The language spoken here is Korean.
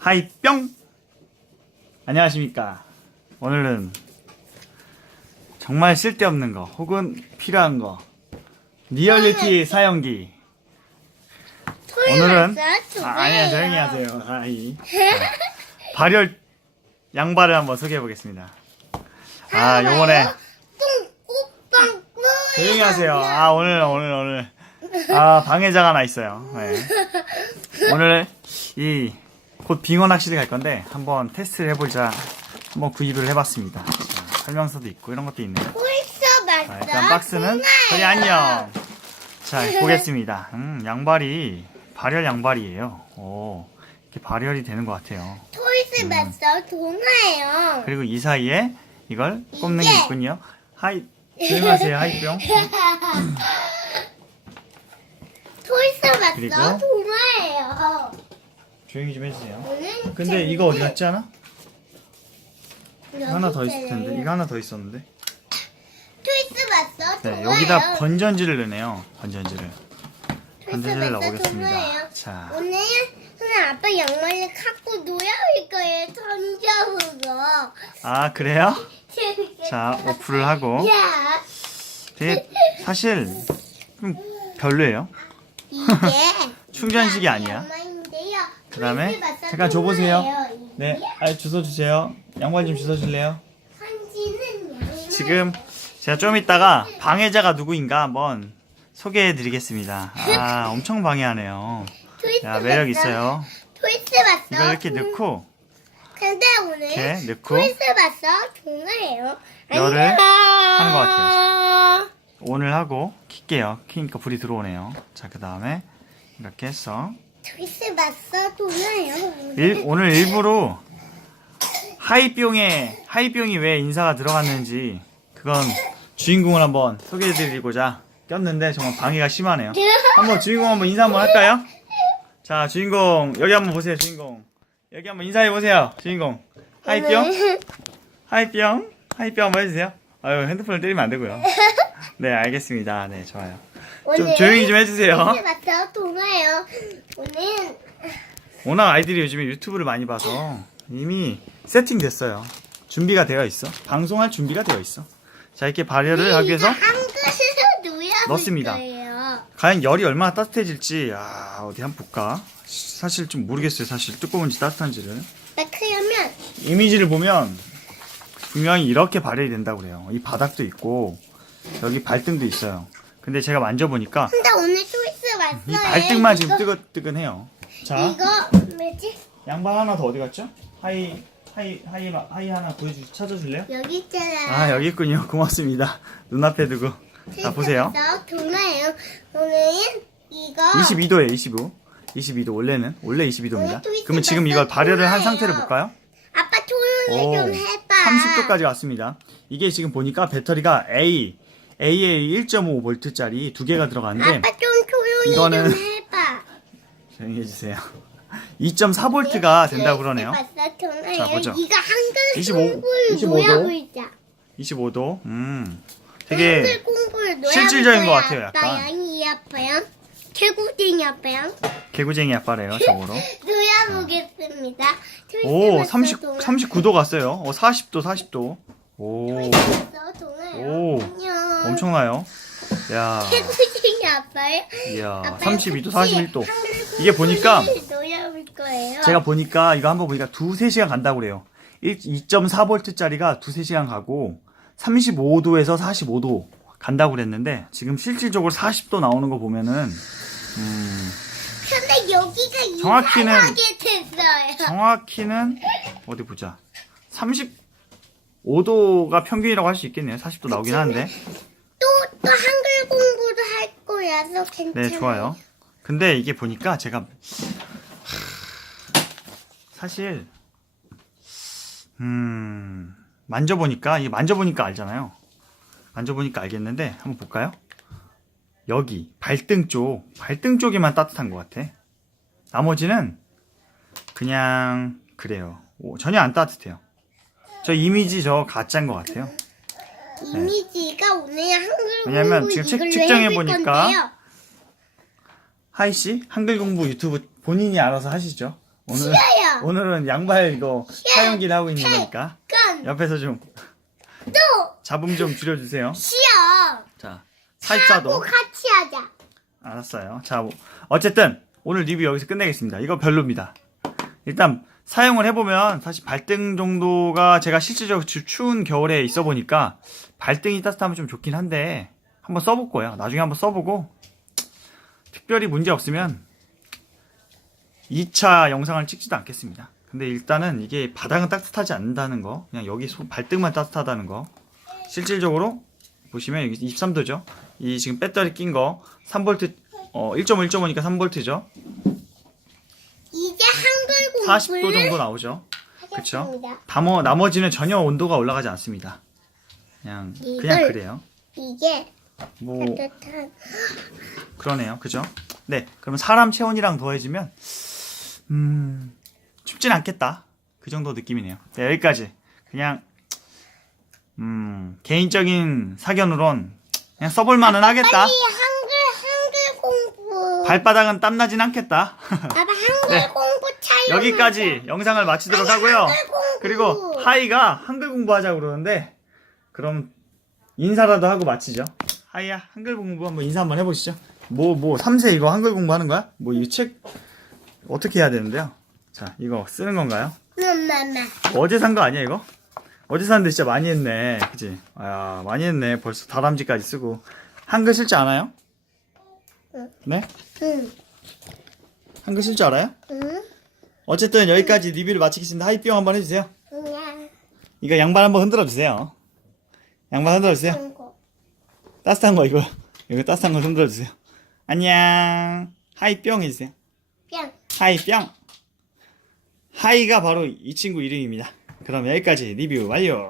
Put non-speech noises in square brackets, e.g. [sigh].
하이 뿅! 안녕하십니까. 오늘은 정말 쓸데없는 거 혹은 필요한 거 리얼리티 사용기 오늘은 아, 아니야 조용히 하세요. 하이 자, [laughs] 발열 양발을 한번 소개해 보겠습니다. 아 요번에 조용히 하세요. 아 오늘 오늘 오늘 아 방해자가 하나 있어요. 네. [laughs] 오늘 이 곧 빙어 낚시를 갈 건데 한번 테스트를 해보자. 한번 구입을 해봤습니다. 자, 설명서도 있고 이런 것도 있네요. 벌써 자, 맞다. 일단 박스는 저리 안녕. 자 [laughs] 보겠습니다. 음 양발이 발열 양발이에요. 오 이렇게 발열이 되는 것 같아요. 토이스 맞어 도나예요. 그리고 이 사이에 이걸 꼽는 게 이게- 있군요. 하이 조용하세요 하이뿅. [laughs] 토이스 맞어 그리고- 도나예요. 조용히 좀 해주세요. 근데 이거 어디 갔지 않아? 하나 더 있을 텐데. 이거 하나 더 있었는데 토이스 맞어 네. 여기다 건전지를 넣네요 건전지를 건전지를 넣어보겠습니다. 자 오늘 아빠 양말을 갖고 놀아올 거예요. 던져보고. 아 그래요? 자 오프를 하고 야 되게 사실 좀 별로예요 이게 [laughs] 충전식이 아니야. 양말인데요. 그 다음에 잠깐 줘보세요. 네 아, 주워 주세요 양말 좀 주워 줄래요? 지금 제가 좀 이따가 방해자가 누구인가 한번 소개해 드리겠습니다 아 [laughs] 엄청 방해하네요 야 매력. 있어요 토이스 봤어. 이걸 이렇게 넣고 근데 오늘 이렇게 넣고 토이스 봤어. 종아예요. 열을. 하는 것 같아요. 오늘 하고 킬게요 키니까 불이 들어오네요 자 그 다음에 이렇게 해서 봤어. 종아예요. 일, 오늘 일부러 하이뿅에 하이뿅이 왜 인사가 들어갔는지 그건 주인공을 한번 소개해드리고자 꼈는데 정말 방해가 심하네요. 한번 주인공 한번 인사 한번 할까요? 자 주인공 여기 한번 보세요 주인공 여기 한번 인사해 보세요 주인공 하이뿅 하이뿅 하이뿅 한번 해주세요. 아유 핸드폰을 때리면 안 되고요. 네 알겠습니다. 네 좋아요. 좀 오늘 조용히 좀 해주세요. 토이스 봤어. 종아예요. 오늘 워낙 아이들이 요즘에 유튜브를 많이 봐서 이미 세팅됐어요. 준비가 되어 있어. 방송할 준비가 되어 있어. 자, 이렇게 발열을 하기 위해서 한글로 놓여 [laughs] 넣습니다. 과연 열이 얼마나 따뜻해질지, 아, 어디 한번 볼까? 사실 좀 모르겠어요. 사실 뜨거운지 따뜻한지를. 나 그러면 이미지를 보면 분명히 이렇게 발열이 된다고 그래요. 이 바닥도 있고, 여기 발등도 있어요. 근데 제가 만져보니까 근데 오늘 토이스 봤어요. 이 발등만 지금 뜨끈뜨끈해요. 자, 이거 뭐지? 양발 하나 더 어디 갔죠? 하이, 하이, 하이, 하이 하나 보여주, 찾아줄래요? 여기 있잖아요. 아 여기 있군요 고맙습니다 눈앞에 두고 자 보세요 동나예요. 오늘은 이거 22도에 25 22도 원래는 원래 22도입니다 오늘 트위스트 그러면 지금 이걸 발열을 한. 상태를 볼까요? 아빠 오, 좀 해봐. 30도까지 왔습니다 이게 지금 보니까 배터리가 A AA 1.5V짜리 두 개가 들어가는데 아빠 좀 조용히 이거는- 좀 해봐. [laughs] 조용히 해주세요. 2.4V가 된다고 그러네요. 자, 보죠. 이거 한글 25 공부를 25도. 놓여보자. 25도? 음 한글 되게 공부를 놓여볼 실질적인 것 같아요, 약간. 아빠양, 이 아빠양, 개구쟁이 아빠양 개구쟁이 아빠래요 [laughs] 저거로 놓여보겠습니다. 오 30, 39도 갔어요. 어 40도 40도. 오. 오, 안녕. 엄청나요 야 개구쟁이 아빠요? 이야, 아빠 32도, 혹시 41도. 한글 이게 보니까. 제가 보니까 이거 한번 보니까 두세 시간 간다고 그래요. 2.4V짜리가 두세 시간 가고 35도에서 45도 간다고 그랬는데 지금 실질적으로 40도 나오는 거 보면은 음, 근데 여기가 정확히는- 이상하게 됐어요. 정확히는 어디 보자. 35도가 평균이라고 할 수 있겠네요. 40도 나오긴 하는데. 또, 또 한글 공부도 할 거라서 괜찮아요. 네, 좋아요. 근데 이게 보니까 제가 하, 사실 음 만져보니까 이게 만져보니까 알잖아요. 만져보니까 알겠는데 한번 볼까요? 여기 발등 쪽 발등 쪽에만 따뜻한 것 같아. 나머지는 그냥 그래요. 오, 전혀 안 따뜻해요. 저 이미지 저 가짜인 것 같아요. 이미지가 오늘 한글 왜냐면 지금 책- 측정해 보니까. 하이 씨 한글 공부 유튜브 본인이 알아서 하시죠. 오늘 싫어요. 오늘은 양발 이거 사용기를 하고 있는 거니까 옆에서 좀 또 잡음 좀 줄여주세요. 싫어. 자, 하고 살짜도 같이 하자. 알았어요. 자, 뭐, 어쨌든 오늘 리뷰 여기서 끝내겠습니다. 이거 별로입니다. 일단 사용을 해보면 사실 발등 정도가 제가 실질적으로 추- 추운 겨울에 있어 보니까 발등이 따뜻하면 좀 좋긴 한데 한번 써볼 거예요. 나중에 한번 써보고 특별히 문제 없으면 2차 영상을 찍지도 않겠습니다. 근데 일단은 이게 바닥은 따뜻하지 않는다는 거, 그냥 여기 손- 발등만 따뜻하다는 거. 실질적으로 보시면 여기 23도죠. 이 지금 배터리 낀 거 3V 어 1.1.5니까 3V죠. 이제 한글 공부를 40도 정도 나오죠. 하겠습니다. 나머, 나머지는 전혀 온도가 올라가지 않습니다. 그냥 그냥 이걸- 그래요. 이게 뭐 따뜻한 그러네요. 그죠? 네. 그러면 사람 체온이랑 더해지면 음 춥진 않겠다. 그 정도 느낌이네요. 네, 여기까지. 그냥 음 개인적인 사견으론 그냥 써볼 만은 하겠다. 빨리 한글 한글 공부. 발바닥은 땀나진 않겠다. [laughs] 아빠 한글 네. 공부. 여기까지 영상을 마치도록 하고요. 그리고 하이가 한글 공부하자고 그러는데 그럼 인사라도 하고 마치죠. 하이야 한글 공부 한번 인사 한번 해보시죠. 뭐뭐 3세 이거 한글 공부하는 거야? 뭐 이 책 어떻게 해야 되는데요? 자 이거 쓰는 건가요? 엄마마. 어제 산 거 아니야 이거? 어제 샀는데 진짜 많이 했네. 그지? 아 많이 했네. 벌써 다람쥐까지 쓰고 한글 쓸 줄? 응. 네? 응. 한글 쓸 줄 알아요? 응. 어쨌든 여기까지 리뷰를 마치겠습니다. 하이뿅 한번 해주세요. 응. 이거 양발 한번 흔들어 주세요. 양발 흔들어 주세요. 따뜻한 거 이거 이거 따뜻한 거 흔들어 주세요. 안녕. 하이 뿅 해주세요. 뿅. 하이 뿅. 하이가 바로 이 친구 이름입니다. 그럼 여기까지 리뷰 완료.